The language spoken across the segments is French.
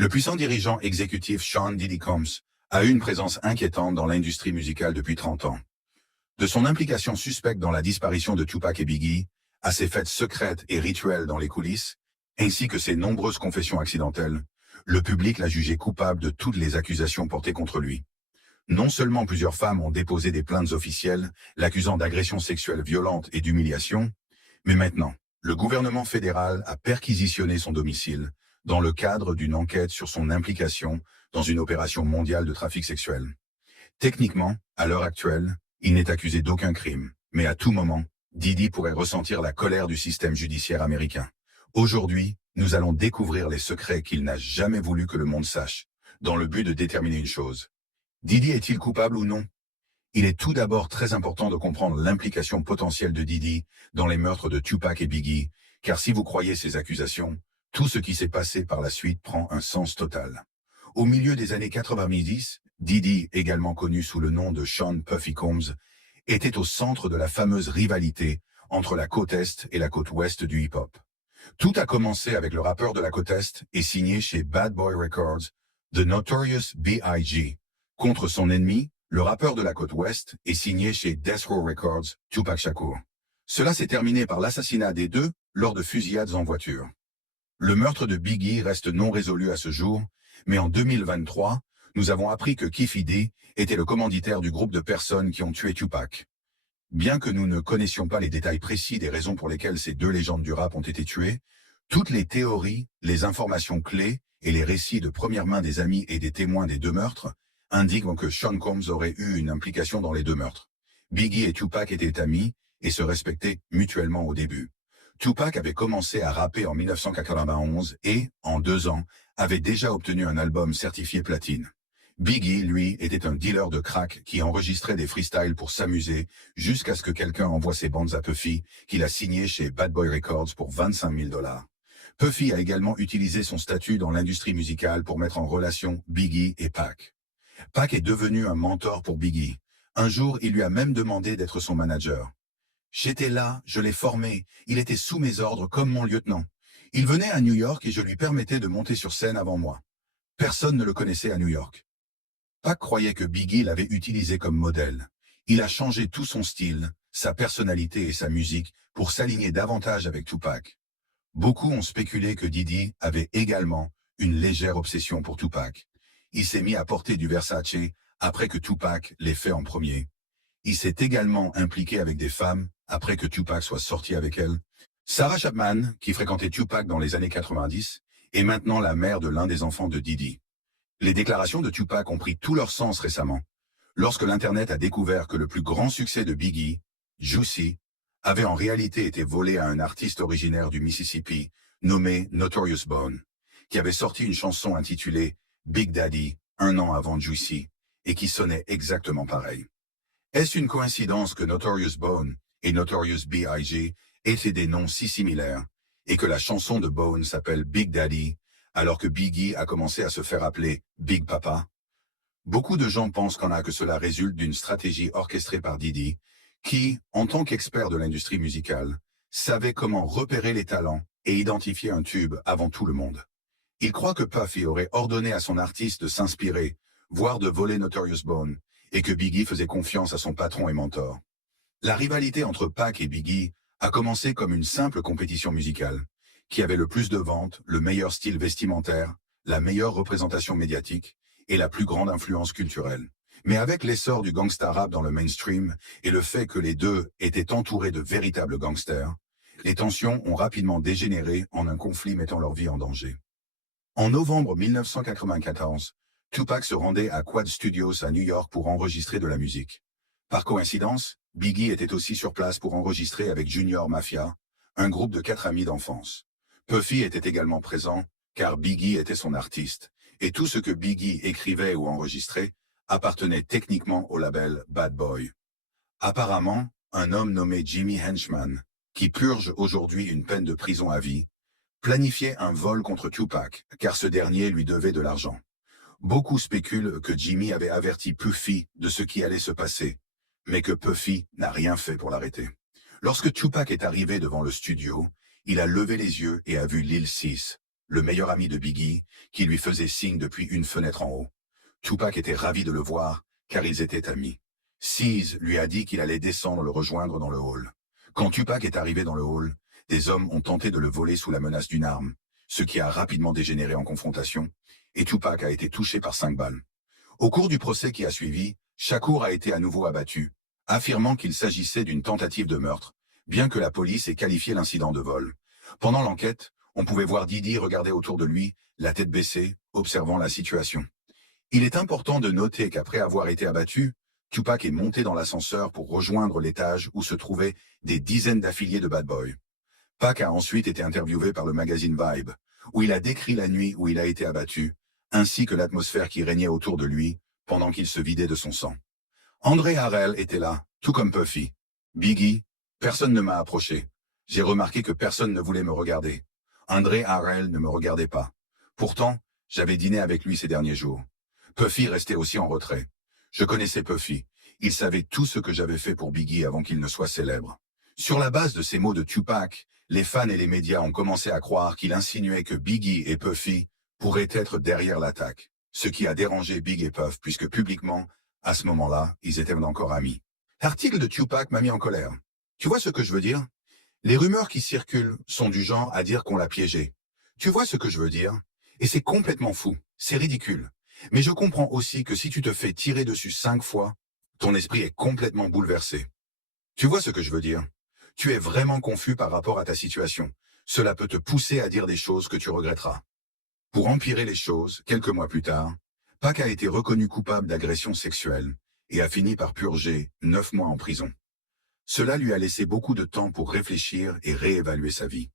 Le puissant dirigeant exécutif Sean Diddy Combs a eu une présence inquiétante dans l'industrie musicale depuis 30 ans. De son implication suspecte dans la disparition de Tupac et Biggie, à ses fêtes secrètes et rituelles dans les coulisses, ainsi que ses nombreuses confessions accidentelles, le public l'a jugé coupable de toutes les accusations portées contre lui. Non seulement plusieurs femmes ont déposé des plaintes officielles, l'accusant d'agressions sexuelles violentes et d'humiliation, mais maintenant, le gouvernement fédéral a perquisitionné son domicile dans le cadre d'une enquête sur son implication dans une opération mondiale de trafic sexuel. Techniquement, à l'heure actuelle, il n'est accusé d'aucun crime, mais à tout moment, Diddy pourrait ressentir la colère du système judiciaire américain. Aujourd'hui, nous allons découvrir les secrets qu'il n'a jamais voulu que le monde sache, dans le but de déterminer une chose. Diddy est-il coupable ou non? Il est tout d'abord très important de comprendre l'implication potentielle de Diddy dans les meurtres de Tupac et Biggie, car si vous croyez ces accusations, tout ce qui s'est passé par la suite prend un sens total. Au milieu des années 90, Diddy, également connu sous le nom de Sean Puffy Combs, était au centre de la fameuse rivalité entre la côte Est et la côte Ouest du hip-hop. Tout a commencé avec le rappeur de la côte Est et signé chez Bad Boy Records, The Notorious B.I.G., contre son ennemi, le rappeur de la côte Ouest, est signé chez Death Row Records, Tupac Shakur. Cela s'est terminé par l'assassinat des deux lors de fusillades en voiture. Le meurtre de Biggie reste non résolu à ce jour, mais en 2023, nous avons appris que Keffe D était le commanditaire du groupe de personnes qui ont tué Tupac. Bien que nous ne connaissions pas les détails précis des raisons pour lesquelles ces deux légendes du rap ont été tuées, toutes les théories, les informations clés et les récits de première main des amis et des témoins des deux meurtres indiquent que Sean Combs aurait eu une implication dans les deux meurtres. Biggie et Tupac étaient amis et se respectaient mutuellement au début. Tupac avait commencé à rapper en 1991 et, en 2 ans, avait déjà obtenu un album certifié platine. Biggie, lui, était un dealer de crack qui enregistrait des freestyles pour s'amuser jusqu'à ce que quelqu'un envoie ses bandes à Puffy, qu'il a signé chez Bad Boy Records pour $25 000. Puffy a également utilisé son statut dans l'industrie musicale pour mettre en relation Biggie et Pac. Pac est devenu un mentor pour Biggie. Un jour, il lui a même demandé d'être son manager. « J'étais là, je l'ai formé, il était sous mes ordres comme mon lieutenant. Il venait à New York et je lui permettais de monter sur scène avant moi. Personne ne le connaissait à New York. » Pac croyait que Biggie l'avait utilisé comme modèle. Il a changé tout son style, sa personnalité et sa musique pour s'aligner davantage avec Tupac. Beaucoup ont spéculé que Diddy avait également une légère obsession pour Tupac. Il s'est mis à porter du Versace après que Tupac l'ait fait en premier. Il s'est également impliqué avec des femmes après que Tupac soit sorti avec elles. Sarah Chapman, qui fréquentait Tupac dans les années 90, est maintenant la mère de l'un des enfants de Diddy. Les déclarations de Tupac ont pris tout leur sens récemment, lorsque l'Internet a découvert que le plus grand succès de Biggie, Juicy, avait en réalité été volé à un artiste originaire du Mississippi, nommé Notorious Bone, qui avait sorti une chanson intitulée Big Daddy 1 an avant Juicy, et qui sonnait exactement pareil. Est-ce une coïncidence que Notorious Bone et Notorious B.I.G. étaient des noms si similaires, et que la chanson de Bone s'appelle Big Daddy, alors que Biggie a commencé à se faire appeler Big Papa? Beaucoup de gens pensent que cela résulte d'une stratégie orchestrée par Diddy, qui, en tant qu'expert de l'industrie musicale, savait comment repérer les talents et identifier un tube avant tout le monde. Il croit que Puffy aurait ordonné à son artiste de s'inspirer, voire de voler Notorious Bone, et que Biggie faisait confiance à son patron et mentor. La rivalité entre Pac et Biggie a commencé comme une simple compétition musicale, qui avait le plus de ventes, le meilleur style vestimentaire, la meilleure représentation médiatique et la plus grande influence culturelle. Mais avec l'essor du gangsta rap dans le mainstream et le fait que les deux étaient entourés de véritables gangsters, les tensions ont rapidement dégénéré en un conflit mettant leur vie en danger. En novembre 1994, Tupac se rendait à Quad Studios à New York pour enregistrer de la musique. Par coïncidence, Biggie était aussi sur place pour enregistrer avec Junior Mafia, un groupe de 4 amis d'enfance. Puffy était également présent, car Biggie était son artiste, et tout ce que Biggie écrivait ou enregistrait appartenait techniquement au label Bad Boy. Apparemment, un homme nommé Jimmy Henchman, qui purge aujourd'hui une peine de prison à vie, planifiait un vol contre Tupac, car ce dernier lui devait de l'argent. Beaucoup spéculent que Jimmy avait averti Puffy de ce qui allait se passer, mais que Puffy n'a rien fait pour l'arrêter. Lorsque Tupac est arrivé devant le studio, il a levé les yeux et a vu Lil Sis, le meilleur ami de Biggie, qui lui faisait signe depuis une fenêtre en haut. Tupac était ravi de le voir, car ils étaient amis. Cease lui a dit qu'il allait descendre le rejoindre dans le hall. Quand Tupac est arrivé dans le hall, des hommes ont tenté de le voler sous la menace d'une arme, ce qui a rapidement dégénéré en confrontation, et Tupac a été touché par 5 balles. Au cours du procès qui a suivi, Shakur a été à nouveau abattu, affirmant qu'il s'agissait d'une tentative de meurtre, bien que la police ait qualifié l'incident de vol. Pendant l'enquête, on pouvait voir Diddy regarder autour de lui, la tête baissée, observant la situation. Il est important de noter qu'après avoir été abattu, Tupac est monté dans l'ascenseur pour rejoindre l'étage où se trouvaient des dizaines d'affiliés de Bad Boy. Pac a ensuite été interviewé par le magazine Vibe, où il a décrit la nuit où il a été abattu, ainsi que l'atmosphère qui régnait autour de lui pendant qu'il se vidait de son sang. André Harrell était là, tout comme Puffy. Biggie, personne ne m'a approché. J'ai remarqué que personne ne voulait me regarder. André Harrell ne me regardait pas. Pourtant, j'avais dîné avec lui ces derniers jours. Puffy restait aussi en retrait. Je connaissais Puffy. Il savait tout ce que j'avais fait pour Biggie avant qu'il ne soit célèbre. Sur la base de ces mots de Tupac, les fans et les médias ont commencé à croire qu'il insinuait que Biggie et Puffy pourraient être derrière l'attaque, ce qui a dérangé Big et Puff puisque publiquement, à ce moment-là, ils étaient encore amis. L'article de Tupac m'a mis en colère. Tu vois ce que je veux dire? Les rumeurs qui circulent sont du genre à dire qu'on l'a piégé. Tu vois ce que je veux dire? Et c'est complètement fou, c'est ridicule. Mais je comprends aussi que si tu te fais tirer dessus 5 fois, ton esprit est complètement bouleversé. Tu vois ce que je veux dire? Tu es vraiment confus par rapport à ta situation. Cela peut te pousser à dire des choses que tu regretteras. Pour empirer les choses, quelques mois plus tard, Pac a été reconnu coupable d'agression sexuelle et a fini par purger 9 mois en prison. Cela lui a laissé beaucoup de temps pour réfléchir et réévaluer sa vie.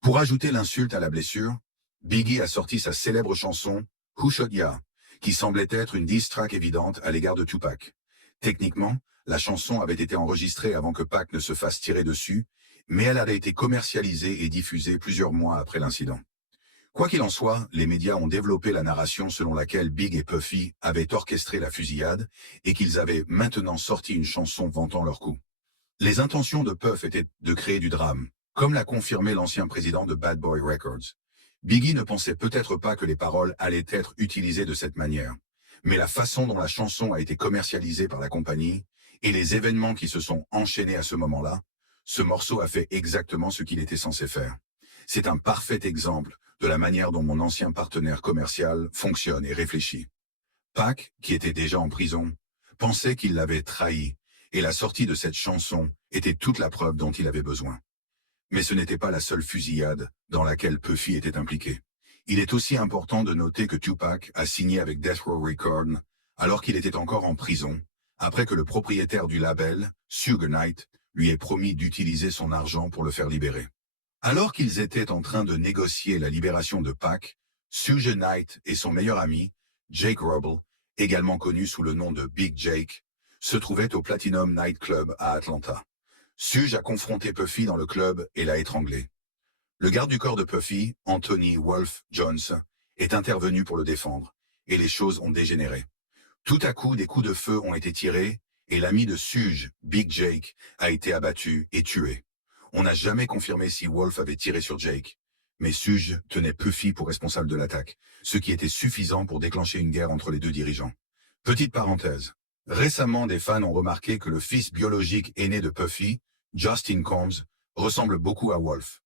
Pour ajouter l'insulte à la blessure, Biggie a sorti sa célèbre chanson « Who Shot Ya », qui semblait être une diss track évidente à l'égard de Tupac. Techniquement, la chanson avait été enregistrée avant que Pac ne se fasse tirer dessus, mais elle avait été commercialisée et diffusée plusieurs mois après l'incident. Quoi qu'il en soit, les médias ont développé la narration selon laquelle Big et Puffy avaient orchestré la fusillade et qu'ils avaient maintenant sorti une chanson vantant leur coup. Les intentions de Puff étaient de créer du drame, comme l'a confirmé l'ancien président de Bad Boy Records. Biggie ne pensait peut-être pas que les paroles allaient être utilisées de cette manière, mais la façon dont la chanson a été commercialisée par la compagnie et les événements qui se sont enchaînés à ce moment-là, ce morceau a fait exactement ce qu'il était censé faire. C'est un parfait exemple de la manière dont mon ancien partenaire commercial fonctionne et réfléchit. Pac, qui était déjà en prison, pensait qu'il l'avait trahi, et la sortie de cette chanson était toute la preuve dont il avait besoin. Mais ce n'était pas la seule fusillade dans laquelle Puffy était impliqué. Il est aussi important de noter que Tupac a signé avec Death Row Records alors qu'il était encore en prison, après que le propriétaire du label, Suge Knight, lui ait promis d'utiliser son argent pour le faire libérer. Alors qu'ils étaient en train de négocier la libération de Pac, Suge Knight et son meilleur ami, Jake Rubble, également connu sous le nom de Big Jake, se trouvaient au Platinum Night Club à Atlanta. Suge a confronté Puffy dans le club et l'a étranglé. Le garde du corps de Puffy, Anthony Wolf Jones, est intervenu pour le défendre, et les choses ont dégénéré. Tout à coup, des coups de feu ont été tirés, et l'ami de Suge, Big Jake, a été abattu et tué. On n'a jamais confirmé si Wolf avait tiré sur Jake, mais Suge tenait Puffy pour responsable de l'attaque, ce qui était suffisant pour déclencher une guerre entre les deux dirigeants. Petite parenthèse. Récemment, des fans ont remarqué que le fils biologique aîné de Puffy, Justin Combs, ressemble beaucoup à Wolf.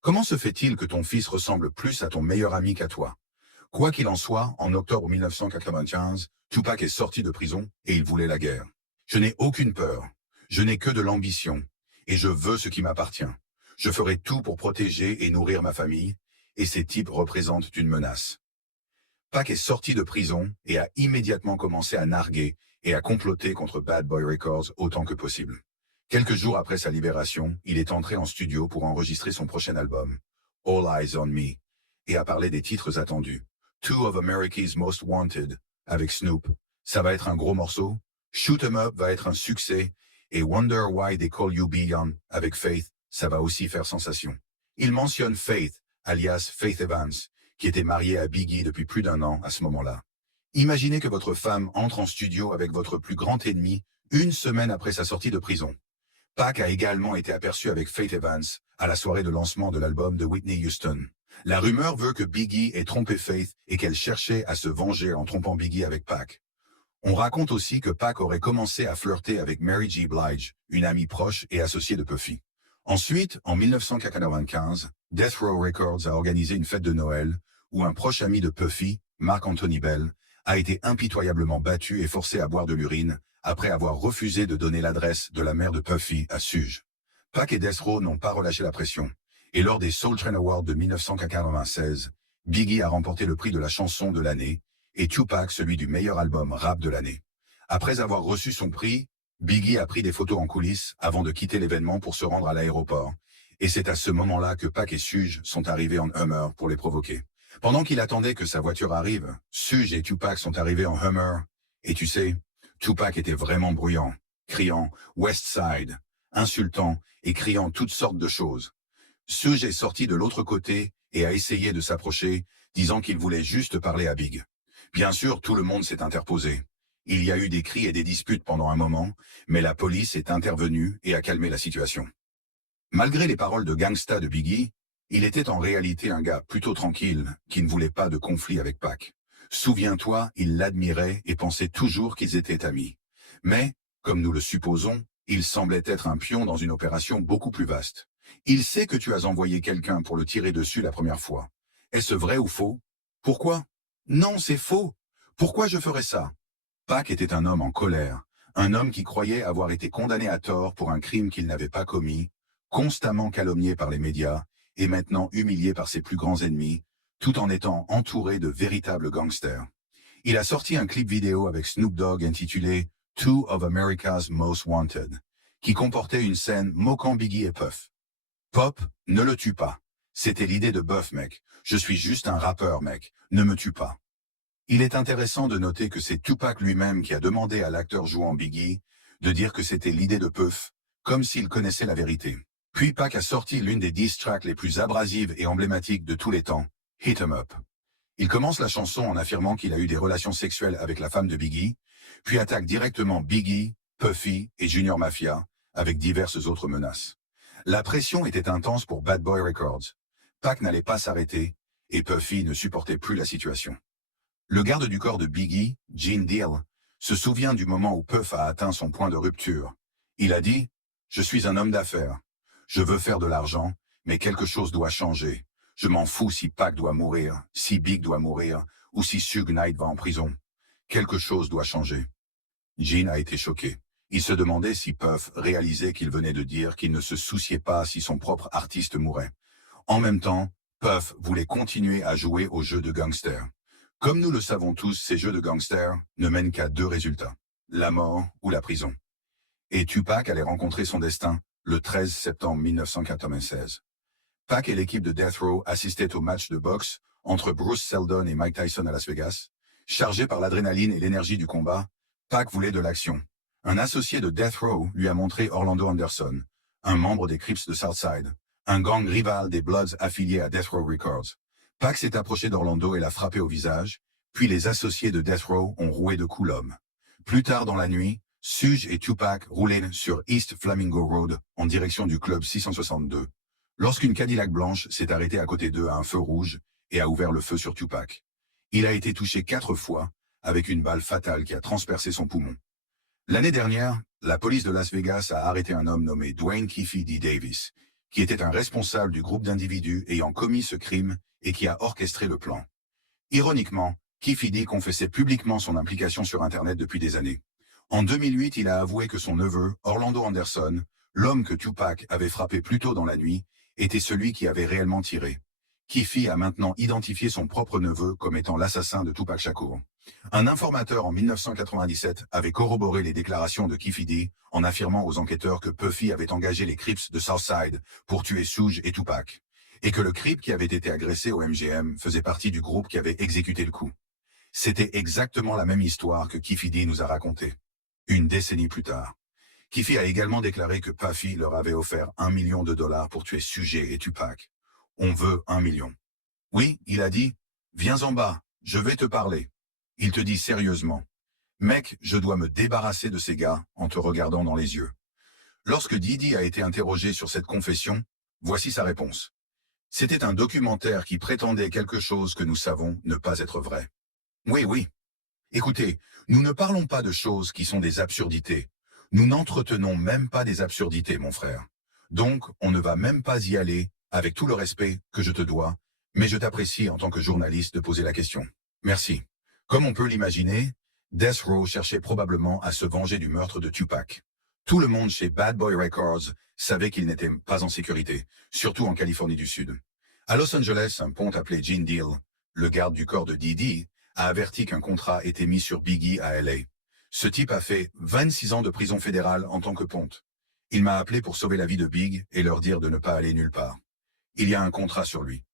Comment se fait-il que ton fils ressemble plus à ton meilleur ami qu'à toi? Quoi qu'il en soit, en octobre 1995, Tupac est sorti de prison et il voulait la guerre. Je n'ai aucune peur. Je n'ai que de l'ambition. Et je veux ce qui m'appartient. Je ferai tout pour protéger et nourrir ma famille, et ces types représentent une menace. Pac est sorti de prison et a immédiatement commencé à narguer et à comploter contre Bad Boy Records autant que possible. Quelques jours après sa libération, il est entré en studio pour enregistrer son prochain album, All Eyes on Me, et a parlé des titres attendus. Two of America's Most Wanted, avec Snoop, ça va être un gros morceau. Shoot 'em Up va être un succès, et Wonder Why They Call You Beyond, avec Faith, ça va aussi faire sensation. Il mentionne Faith, alias Faith Evans, qui était mariée à Biggie depuis plus d'1 an à ce moment-là. Imaginez que votre femme entre en studio avec votre plus grand ennemi 1 semaine après sa sortie de prison. Pac a également été aperçu avec Faith Evans à la soirée de lancement de l'album de Whitney Houston. La rumeur veut que Biggie ait trompé Faith et qu'elle cherchait à se venger en trompant Biggie avec Pac. On raconte aussi que Pac aurait commencé à flirter avec Mary J. Blige, une amie proche et associée de Puffy. Ensuite, en 1995, Death Row Records a organisé une fête de Noël où un proche ami de Puffy, Mark Anthony Bell, a été impitoyablement battu et forcé à boire de l'urine après avoir refusé de donner l'adresse de la mère de Puffy à Suge. Pac et Death Row n'ont pas relâché la pression, et lors des Soul Train Awards de 1996, Biggie a remporté le prix de la chanson de l'année et Tupac celui du meilleur album rap de l'année. Après avoir reçu son prix, Biggie a pris des photos en coulisses avant de quitter l'événement pour se rendre à l'aéroport, et c'est à ce moment-là que Pac et Suge sont arrivés en Hummer pour les provoquer. Pendant qu'il attendait que sa voiture arrive, Suge et Tupac sont arrivés en Hummer, et tu sais, Tupac était vraiment bruyant, criant « West Side », insultant et criant toutes sortes de choses. Suge est sorti de l'autre côté et a essayé de s'approcher, disant qu'il voulait juste parler à Big. Bien sûr, tout le monde s'est interposé. Il y a eu des cris et des disputes pendant un moment, mais la police est intervenue et a calmé la situation. Malgré les paroles de gangsta de Biggie, il était en réalité un gars plutôt tranquille, qui ne voulait pas de conflit avec Pac. Souviens-toi, il l'admirait et pensait toujours qu'ils étaient amis. Mais, comme nous le supposons, il semblait être un pion dans une opération beaucoup plus vaste. Il sait que tu as envoyé quelqu'un pour le tirer dessus la première fois. Est-ce vrai ou faux? Pourquoi? Non, c'est faux. Pourquoi je ferais ça? Pac était un homme en colère, un homme qui croyait avoir été condamné à tort pour un crime qu'il n'avait pas commis, constamment calomnié par les médias et maintenant humilié par ses plus grands ennemis, tout en étant entouré de véritables gangsters. Il a sorti un clip vidéo avec Snoop Dogg intitulé « Two of America's Most Wanted », qui comportait une scène moquant Biggie et Puff. Pop, ne le tue pas. C'était l'idée de Buff, mec. Je suis juste un rappeur, mec. Ne me tue pas. Il est intéressant de noter que c'est Tupac lui-même qui a demandé à l'acteur jouant Biggie de dire que c'était l'idée de Puff, comme s'il connaissait la vérité. Puis Pac a sorti l'une des diss tracks les plus abrasives et emblématiques de tous les temps, Hit 'em Up. Il commence la chanson en affirmant qu'il a eu des relations sexuelles avec la femme de Biggie, puis attaque directement Biggie, Puffy et Junior Mafia, avec diverses autres menaces. La pression était intense pour Bad Boy Records. Pac n'allait pas s'arrêter, et Puffy ne supportait plus la situation. Le garde du corps de Biggie, Gene Deal, se souvient du moment où Puff a atteint son point de rupture. Il a dit « Je suis un homme d'affaires. Je veux faire de l'argent, mais quelque chose doit changer. Je m'en fous si Pac doit mourir, si Big doit mourir, ou si Suge Knight va en prison. Quelque chose doit changer. » Gene a été choqué. Il se demandait si Puff réalisait qu'il venait de dire qu'il ne se souciait pas si son propre artiste mourait. En même temps, Puff voulait continuer à jouer au jeu de gangster. Comme nous le savons tous, ces jeux de gangsters ne mènent qu'à deux résultats, la mort ou la prison. Et Tupac allait rencontrer son destin le 13 septembre 1996. Pac et l'équipe de Death Row assistaient au match de boxe entre Bruce Seldon et Mike Tyson à Las Vegas. Chargé par l'adrénaline et l'énergie du combat, Pac voulait de l'action. Un associé de Death Row lui a montré Orlando Anderson, un membre des Crips de Southside, un gang rival des Bloods affilié à Death Row Records. Pac s'est approché d'Orlando et l'a frappé au visage, puis les associés de Death Row ont roué de coups l'homme. Plus tard dans la nuit, Suge et Tupac roulaient sur East Flamingo Road en direction du club 662, lorsqu'une Cadillac blanche s'est arrêtée à côté d'eux à un feu rouge et a ouvert le feu sur Tupac. Il a été touché 4 fois, avec une balle fatale qui a transpercé son poumon. L'année dernière, la police de Las Vegas a arrêté un homme nommé Dwayne Keefe D. Davis, qui était un responsable du groupe d'individus ayant commis ce crime et qui a orchestré le plan. Ironiquement, Keefe D. confessait publiquement son implication sur Internet depuis des années. En 2008, il a avoué que son neveu, Orlando Anderson, l'homme que Tupac avait frappé plus tôt dans la nuit, était celui qui avait réellement tiré. Keefe a maintenant identifié son propre neveu comme étant l'assassin de Tupac Shakur. Un informateur en 1997 avait corroboré les déclarations de Keefe D. en affirmant aux enquêteurs que Puffy avait engagé les Crips de Southside pour tuer Suge et Tupac, et que le Crip qui avait été agressé au MGM faisait partie du groupe qui avait exécuté le coup. C'était exactement la même histoire que Keefe D. nous a racontée. Une décennie plus tard. Keefe a également déclaré que Puffy leur avait offert $1 million pour tuer Suge et Tupac. On veut 1 million. Oui, il a dit, viens en bas, je vais te parler. Il te dit sérieusement, mec, je dois me débarrasser de ces gars en te regardant dans les yeux. Lorsque Didi a été interrogé sur cette confession, voici sa réponse. C'était un documentaire qui prétendait quelque chose que nous savons ne pas être vrai. Oui, oui. Écoutez, nous ne parlons pas de choses qui sont des absurdités. Nous n'entretenons même pas des absurdités, mon frère. Donc, on ne va même pas y aller, avec tout le respect que je te dois, mais je t'apprécie en tant que journaliste de poser la question. Merci. Comme on peut l'imaginer, Death Row cherchait probablement à se venger du meurtre de Tupac. Tout le monde chez Bad Boy Records savait qu'il n'était pas en sécurité, surtout en Californie du Sud. À Los Angeles, un ponte appelé Gene Deal, le garde du corps de Didi, a averti qu'un contrat était mis sur Biggie à LA. Ce type a fait 26 ans de prison fédérale en tant que ponte. Il m'a appelé pour sauver la vie de Big et leur dire de ne pas aller nulle part. Il y a un contrat sur lui.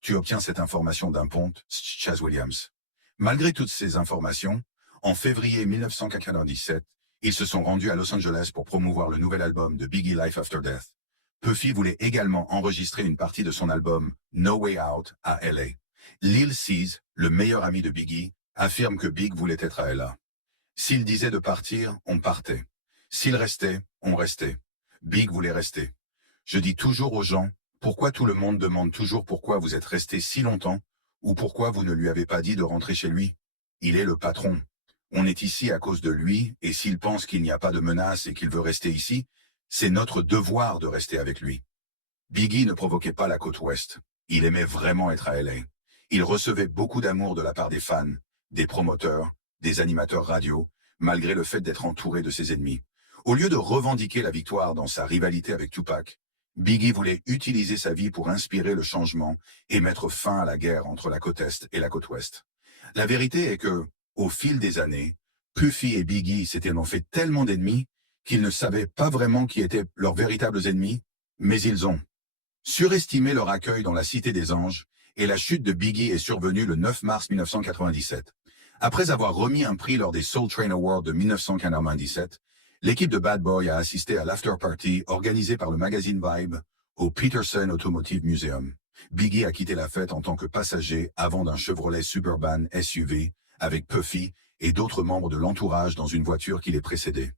Tu obtiens cette information d'un ponte, Chaz Williams. Malgré toutes ces informations, en février 1997, ils se sont rendus à Los Angeles pour promouvoir le nouvel album de Biggie Life After Death. Puffy voulait également enregistrer une partie de son album No Way Out à LA. Lil Cease, le meilleur ami de Biggie, affirme que Big voulait être à LA. S'il disait de partir, on partait. S'il restait, on restait. Big voulait rester. Je dis toujours aux gens, pourquoi tout le monde demande toujours pourquoi vous êtes resté si longtemps, ou pourquoi vous ne lui avez pas dit de rentrer chez lui? Il est le patron. On est ici à cause de lui, et s'il pense qu'il n'y a pas de menace et qu'il veut rester ici, c'est notre devoir de rester avec lui. Biggie ne provoquait pas la côte ouest. Il aimait vraiment être à LA. Il recevait beaucoup d'amour de la part des fans, des promoteurs, des animateurs radio, malgré le fait d'être entouré de ses ennemis. Au lieu de revendiquer la victoire dans sa rivalité avec Tupac, Biggie voulait utiliser sa vie pour inspirer le changement et mettre fin à la guerre entre la côte Est et la côte Ouest. La vérité est que, au fil des années, Puffy et Biggie s'étaient en fait tellement d'ennemis qu'ils ne savaient pas vraiment qui étaient leurs véritables ennemis, mais ils ont surestimé leur accueil dans la Cité des Anges, et la chute de Biggie est survenue le 9 mars 1997. Après avoir remis un prix lors des Soul Train Awards de 1997, l'équipe de Bad Boy a assisté à l'after party organisé par le magazine Vibe au Peterson Automotive Museum. Biggie a quitté la fête en tant que passager avant d'un Chevrolet Suburban SUV avec Puffy et d'autres membres de l'entourage dans une voiture qui les précédait.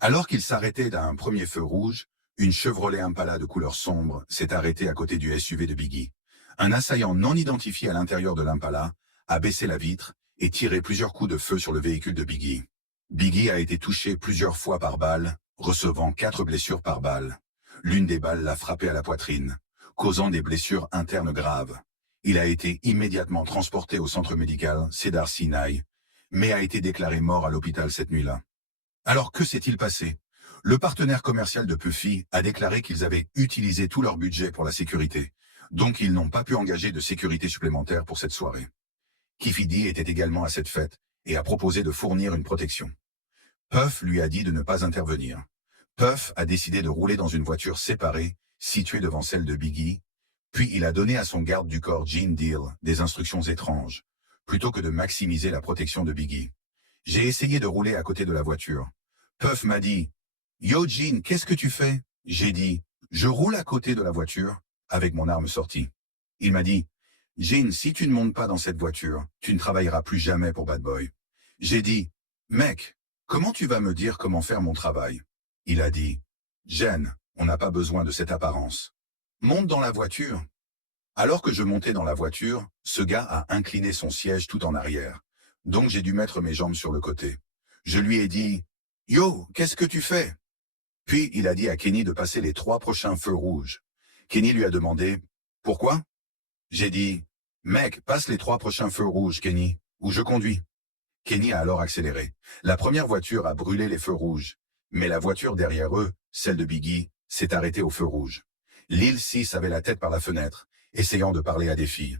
Alors qu'il s'arrêtait à un premier feu rouge, une Chevrolet Impala de couleur sombre s'est arrêtée à côté du SUV de Biggie. Un assaillant non identifié à l'intérieur de l'Impala a baissé la vitre et tiré plusieurs coups de feu sur le véhicule de Biggie. Biggie a été touché plusieurs fois par balle, recevant 4 blessures par balle. L'une des balles l'a frappé à la poitrine, causant des blessures internes graves. Il a été immédiatement transporté au centre médical Cedar Sinai, mais a été déclaré mort à l'hôpital cette nuit-là. Alors que s'est-il passé? Le partenaire commercial de Puffy a déclaré qu'ils avaient utilisé tout leur budget pour la sécurité, donc ils n'ont pas pu engager de sécurité supplémentaire pour cette soirée. Keffe D était également à cette fête et a proposé de fournir une protection. Puff lui a dit de ne pas intervenir. Puff a décidé de rouler dans une voiture séparée, située devant celle de Biggie, puis il a donné à son garde du corps Gene Deal des instructions étranges, plutôt que de maximiser la protection de Biggie. J'ai essayé de rouler à côté de la voiture. Puff m'a dit « Yo Gene, qu'est-ce que tu fais ?» J'ai dit « Je roule à côté de la voiture » avec mon arme sortie. Il m'a dit « Gene, si tu ne montes pas dans cette voiture, tu ne travailleras plus jamais pour Bad Boy. » J'ai dit « Mec, comment tu vas me dire comment faire mon travail ?» Il a dit « Gene, on n'a pas besoin de cette apparence. Monte dans la voiture. » Alors que je montais dans la voiture, ce gars a incliné son siège tout en arrière. Donc j'ai dû mettre mes jambes sur le côté. Je lui ai dit « Yo, qu'est-ce que tu fais ?» Puis il a dit à Kenny de passer les 3 prochains feux rouges. Kenny lui a demandé « Pourquoi ?» J'ai dit « Mec, passe les 3 prochains feux rouges, Kenny, ou je conduis. » Kenny a alors accéléré. La première voiture a brûlé les feux rouges, mais la voiture derrière eux, celle de Biggie, s'est arrêtée au feu rouge. Lil Cease avait la tête par la fenêtre, essayant de parler à des filles.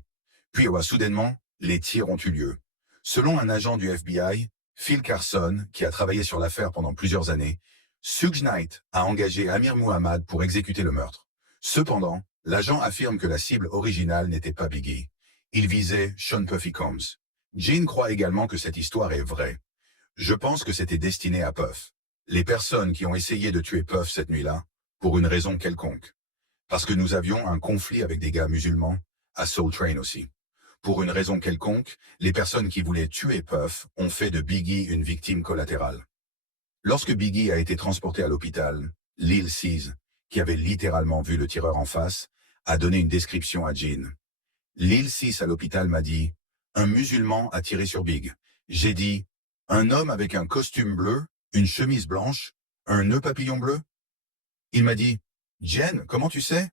Puis, soudainement, les tirs ont eu lieu. Selon un agent du FBI, Phil Carson, qui a travaillé sur l'affaire pendant plusieurs années, Suge Knight a engagé Amir Muhammad pour exécuter le meurtre. Cependant, l'agent affirme que la cible originale n'était pas Biggie. Il visait Sean Puffy Combs. Gene croit également que cette histoire est vraie. Je pense que c'était destiné à Puff. Les personnes qui ont essayé de tuer Puff cette nuit-là, pour une raison quelconque. Parce que nous avions un conflit avec des gars musulmans, à Soul Train aussi. Pour une raison quelconque, les personnes qui voulaient tuer Puff ont fait de Biggie une victime collatérale. Lorsque Biggie a été transporté à l'hôpital, Lil Cease, qui avait littéralement vu le tireur en face, a donné une description à Jean. Lil 6 à l'hôpital m'a dit « Un musulman a tiré sur Big ». J'ai dit « Un homme avec un costume bleu, une chemise blanche, un nœud papillon bleu ?» Il m'a dit « Jen, comment tu sais ?»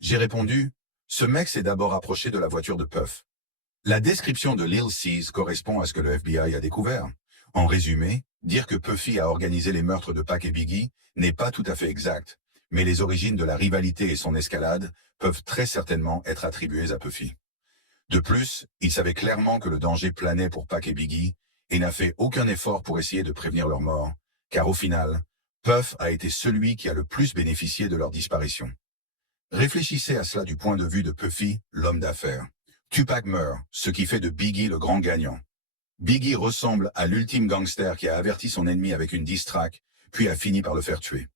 J'ai répondu « Ce mec s'est d'abord approché de la voiture de Puff ». La description de Lil 6 correspond à ce que le FBI a découvert. En résumé, dire que Puffy a organisé les meurtres de Pac et Biggie n'est pas tout à fait exact, mais les origines de la rivalité et son escalade peuvent très certainement être attribuées à Puffy. De plus, il savait clairement que le danger planait pour Pac et Biggie et n'a fait aucun effort pour essayer de prévenir leur mort, car au final, Puff a été celui qui a le plus bénéficié de leur disparition. Réfléchissez à cela du point de vue de Puffy, l'homme d'affaires. Tupac meurt, ce qui fait de Biggie le grand gagnant. Biggie ressemble à l'ultime gangster qui a averti son ennemi avec une diss track, puis a fini par le faire tuer.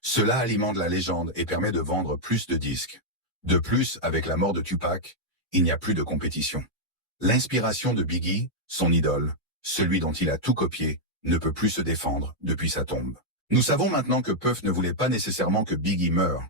Cela alimente la légende et permet de vendre plus de disques. De plus, avec la mort de Tupac, il n'y a plus de compétition. L'inspiration de Biggie, son idole, celui dont il a tout copié, ne peut plus se défendre depuis sa tombe. Nous savons maintenant que Puff ne voulait pas nécessairement que Biggie meure,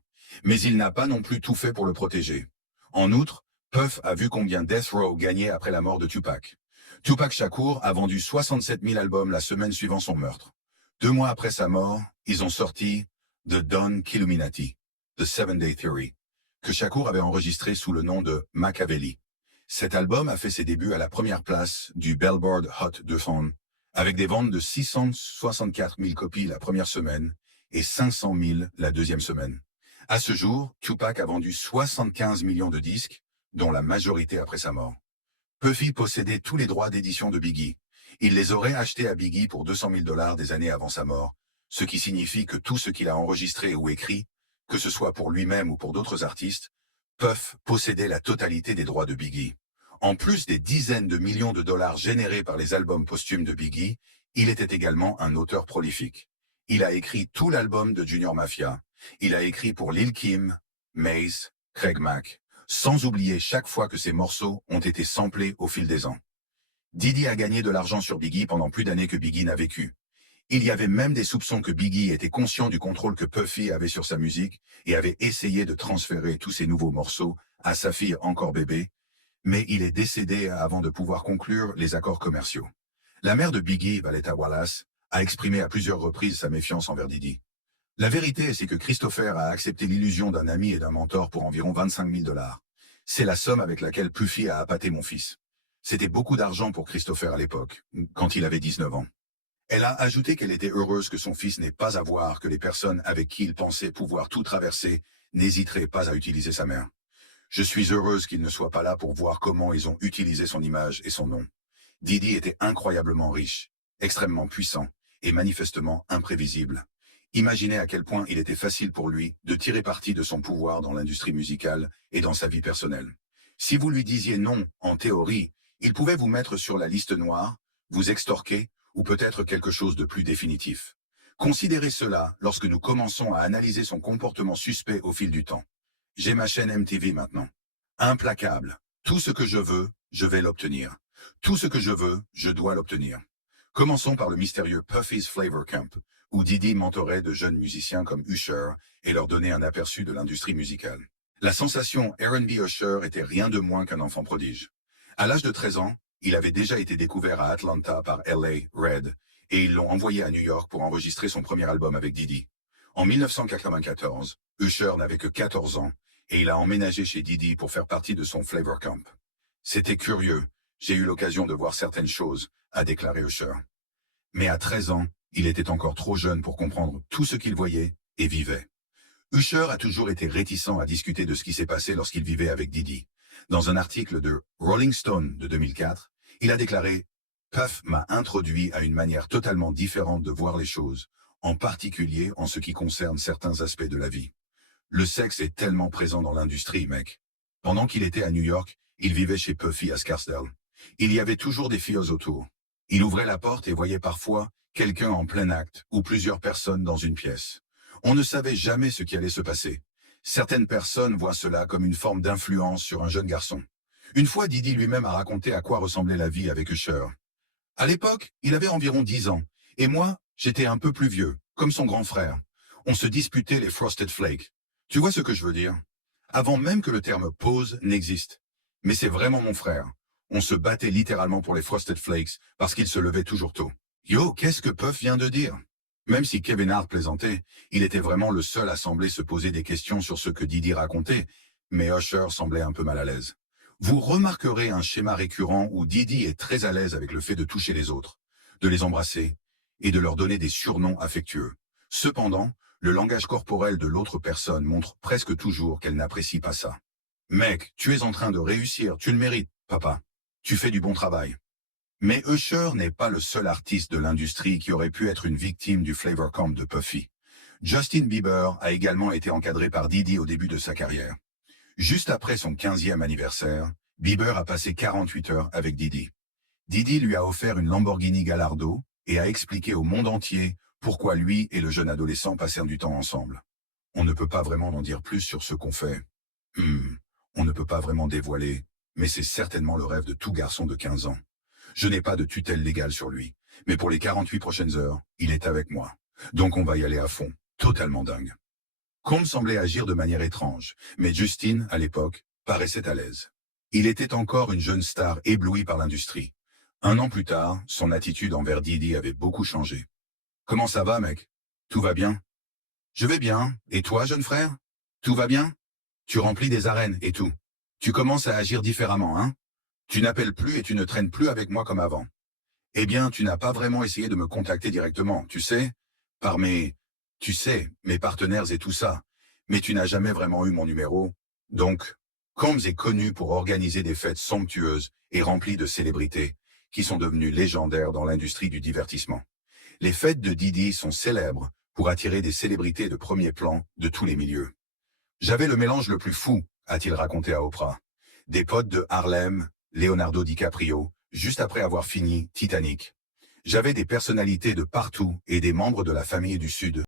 mais il n'a pas non plus tout fait pour le protéger. En outre, Puff a vu combien Death Row gagnait après la mort de Tupac. Tupac Shakur a vendu 67 000 albums la semaine suivant son meurtre. 2 mois après sa mort, ils ont sorti The Don Killuminati, The 7-Day Theory, que Shakur avait enregistré sous le nom de Machiavelli. Cet album a fait ses débuts à la première place du Billboard Hot 200, avec des ventes de 664 000 copies la première semaine et 500 000 la deuxième semaine. À ce jour, Tupac a vendu 75 millions de disques, dont la majorité après sa mort. Puffy possédait tous les droits d'édition de Biggie. Il les aurait achetés à Biggie pour 200 000 $ des années avant sa mort, ce qui signifie que tout ce qu'il a enregistré ou écrit, que ce soit pour lui-même ou pour d'autres artistes, Puff possédait la totalité des droits de Biggie. En plus des dizaines de millions de dollars générés par les albums posthumes de Biggie, il était également un auteur prolifique. Il a écrit tout l'album de Junior Mafia. Il a écrit pour Lil Kim, Mace, Craig Mack, sans oublier chaque fois que ses morceaux ont été samplés au fil des ans. Diddy a gagné de l'argent sur Biggie pendant plus d'années que Biggie n'a vécu. Il y avait même des soupçons que Biggie était conscient du contrôle que Puffy avait sur sa musique et avait essayé de transférer tous ses nouveaux morceaux à sa fille encore bébé, mais il est décédé avant de pouvoir conclure les accords commerciaux. La mère de Biggie, Valetta Wallace, a exprimé à plusieurs reprises sa méfiance envers Diddy. La vérité, c'est que Christopher a accepté l'illusion d'un ami et d'un mentor pour environ 25 000 $. C'est la somme avec laquelle Puffy a appâté mon fils. C'était beaucoup d'argent pour Christopher à l'époque, quand il avait 19 ans. Elle a ajouté qu'elle était heureuse que son fils n'ait pas à voir que les personnes avec qui il pensait pouvoir tout traverser n'hésiteraient pas à utiliser sa mère. Je suis heureuse qu'il ne soit pas là pour voir comment ils ont utilisé son image et son nom. Diddy était incroyablement riche, extrêmement puissant et manifestement imprévisible. Imaginez à quel point il était facile pour lui de tirer parti de son pouvoir dans l'industrie musicale et dans sa vie personnelle. Si vous lui disiez non, en théorie, il pouvait vous mettre sur la liste noire, vous extorquer, ou peut-être quelque chose de plus définitif. Considérez cela lorsque nous commençons à analyser son comportement suspect au fil du temps. J'ai ma chaîne MTV maintenant. Implacable. Tout ce que je veux, je vais l'obtenir. Tout ce que je veux, je dois l'obtenir. Commençons par le mystérieux Puffy's Flavor Camp, où Diddy mentorait de jeunes musiciens comme Usher et leur donnait un aperçu de l'industrie musicale. La sensation R&B Usher était rien de moins qu'un enfant prodige. À l'âge de 13 ans, il avait déjà été découvert à Atlanta par L.A. Red, et ils l'ont envoyé à New York pour enregistrer son premier album avec Diddy. En 1994, Usher n'avait que 14 ans, et il a emménagé chez Diddy pour faire partie de son Flavor Camp. C'était curieux, j'ai eu l'occasion de voir certaines choses, a déclaré Usher. Mais à 13 ans, il était encore trop jeune pour comprendre tout ce qu'il voyait et vivait. Usher a toujours été réticent à discuter de ce qui s'est passé lorsqu'il vivait avec Diddy. Dans un article de Rolling Stone de 2004, il a déclaré « Puff m'a introduit à une manière totalement différente de voir les choses, en particulier en ce qui concerne certains aspects de la vie. Le sexe est tellement présent dans l'industrie, mec. Pendant qu'il était à New York, il vivait chez Puffy à Scarsdale. Il y avait toujours des filles autour. Il ouvrait la porte et voyait parfois quelqu'un en plein acte ou plusieurs personnes dans une pièce. On ne savait jamais ce qui allait se passer. Certaines personnes voient cela comme une forme d'influence sur un jeune garçon. Une fois, Diddy lui-même a raconté à quoi ressemblait la vie avec Usher. À l'époque, il avait environ 10 ans, et moi, j'étais un peu plus vieux, comme son grand frère. On se disputait les Frosted Flakes. Tu vois ce que je veux dire? Avant même que le terme pause n'existe. Mais c'est vraiment mon frère. On se battait littéralement pour les Frosted Flakes parce qu'il se levait toujours tôt. Yo, qu'est-ce que Puff vient de dire? Même si Kevin Hart plaisantait, il était vraiment le seul à sembler se poser des questions sur ce que Didi racontait, mais Usher semblait un peu mal à l'aise. Vous remarquerez un schéma récurrent où Didi est très à l'aise avec le fait de toucher les autres, de les embrasser et de leur donner des surnoms affectueux. Cependant, le langage corporel de l'autre personne montre presque toujours qu'elle n'apprécie pas ça. Mec, tu es en train de réussir, tu le mérites, papa. Tu fais du bon travail. Mais Usher n'est pas le seul artiste de l'industrie qui aurait pu être une victime du flavor camp de Puffy. Justin Bieber a également été encadré par Didi au début de sa carrière. Juste après son 15e anniversaire, Bieber a passé 48 heures avec Didi. Didi lui a offert une Lamborghini Gallardo et a expliqué au monde entier pourquoi lui et le jeune adolescent passèrent du temps ensemble. On ne peut pas vraiment en dire plus sur ce qu'on fait. On ne peut pas vraiment dévoiler, mais c'est certainement le rêve de tout garçon de 15 ans. Je n'ai pas de tutelle légale sur lui, mais pour les 48 prochaines heures, il est avec moi. Donc on va y aller à fond, totalement dingue. Combs semblait agir de manière étrange, mais Justin, à l'époque, paraissait à l'aise. Il était encore une jeune star éblouie par l'industrie. 1 an plus tard, son attitude envers Didi avait beaucoup changé. Comment ça va, mec? Tout va bien? Je vais bien. Et toi, jeune frère? Tout va bien? Tu remplis des arènes et tout. Tu commences à agir différemment, hein? Tu n'appelles plus et tu ne traînes plus avec moi comme avant. Eh bien, tu n'as pas vraiment essayé de me contacter directement, tu sais, par mes partenaires et tout ça. Mais tu n'as jamais vraiment eu mon numéro. Donc, Combs est connu pour organiser des fêtes somptueuses et remplies de célébrités, qui sont devenues légendaires dans l'industrie du divertissement. Les fêtes de Didi sont célèbres pour attirer des célébrités de premier plan de tous les milieux. J'avais le mélange le plus fou, a-t-il raconté à Oprah. Des potes de Harlem, Leonardo DiCaprio, juste après avoir fini Titanic. J'avais des personnalités de partout et des membres de la famille du Sud